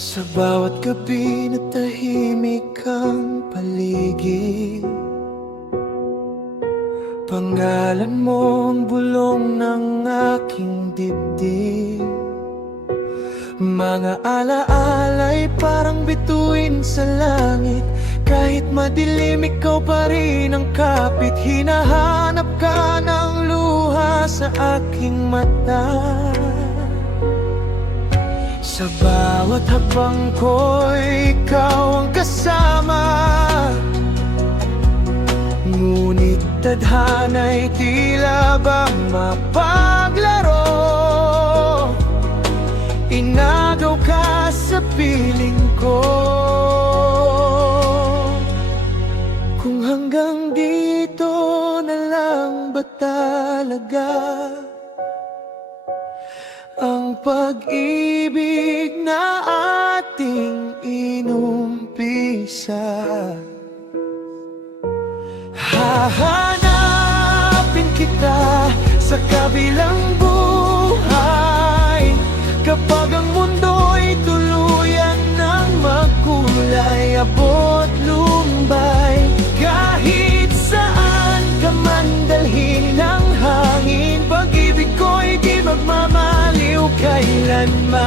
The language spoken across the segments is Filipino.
Sa bawat gabi na tahimik ang paligid, pangalan mo ang bulong ng aking dibdib. Mga alaala'y parang bituin sa langit, kahit madilim ikaw pa rin ang kapit. Hinahanap ka ng luha sa aking mata. Sa bawat habang ko'y ikaw ang kasama, ngunit tadhana'y tila ba mapaglaro. Inagaw ka sa piling ko. Kung hanggang dito na lang ba talaga ang pag-ibig na ating inumpisa? Hahanapin kita sa kabilang buhay, kapag ang mundo'y tuluyan ng magkulay, abot lumbay. Kahit saan ka man dalhin ng hangin, pag-ibig ko'y di magmamaliw kailanman.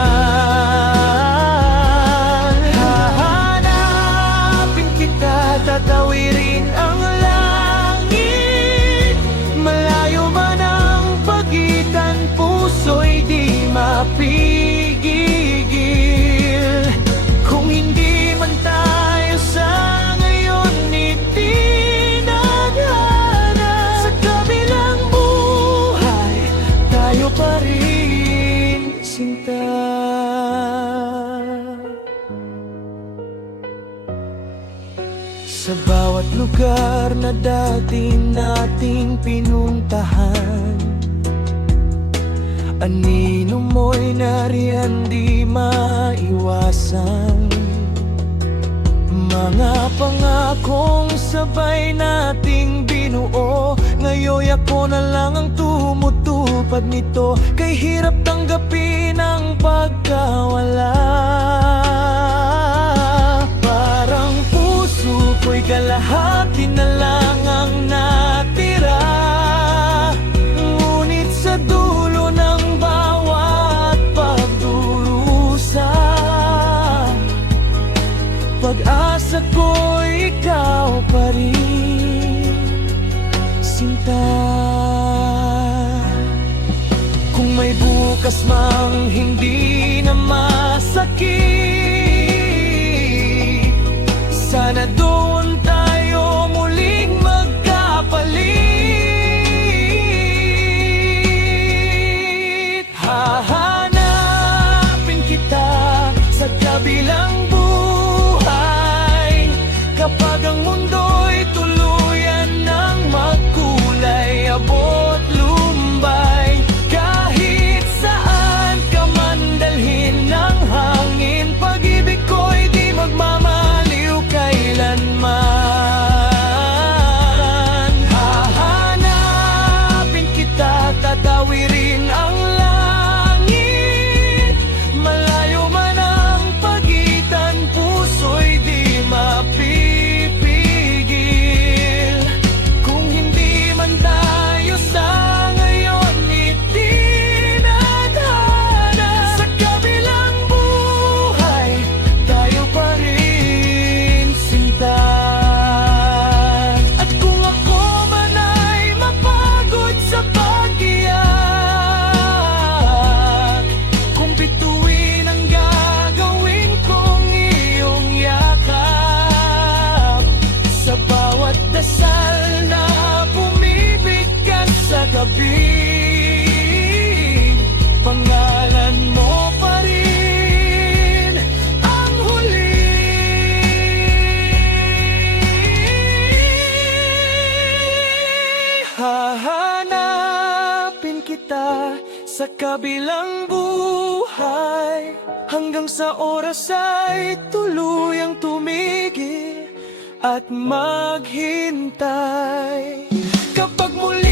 Hahanapin kita, tatawirin ang langit, malayo man ang pagitan, puso'y di mapigigil. Kung hindi man tayo sa ngayon itinadhana, sa kabilang buhay tayo pa rin, sinta. Sa bawat lugar na dati nating pinuntahan, anino mo'y nariyan di maiwasan. Mga pangakong sabay nating binuo, ngayon ako na lang ang tumutupad nito. Kay hirap tanggapin ang pagkawala, parang puso ko'y kalahati na lang ang natira. Ngunit sa dulo ng bawat pagdurusa, pag-asa ko'y ikaw pa rin, sinta. Kung may bukas mang hindi na masakit, sana doon tayo muling magkapalit. Hahanapin kita sa kabilang buhay, kapag ang mundo'y tuluyan ng magkulay, abot lumbay. Kahit saan ka man dalhin ng hangin, pag-ibig ko'y di magmamaliw kailanman. Hahanapin kita, tatawirin ang langit, malayo man ang pagitan, puso'y di mapipigil. Kung hindi man tayo sa ngayon itinadhana, sa kabilang buhay tayo pa rin, sinta. At kung ako man ay mapagod sa pag-iyak, kung bituin ang gagawin kong iyong yakap, sa bawat dasal na bumibigkas sa gabi, pangalan mo pa rin ang huli. Hahanapin kita sa kabilang buhay, hanggang sa oras ay tuluyang tumigil at maghintay. Kapag muli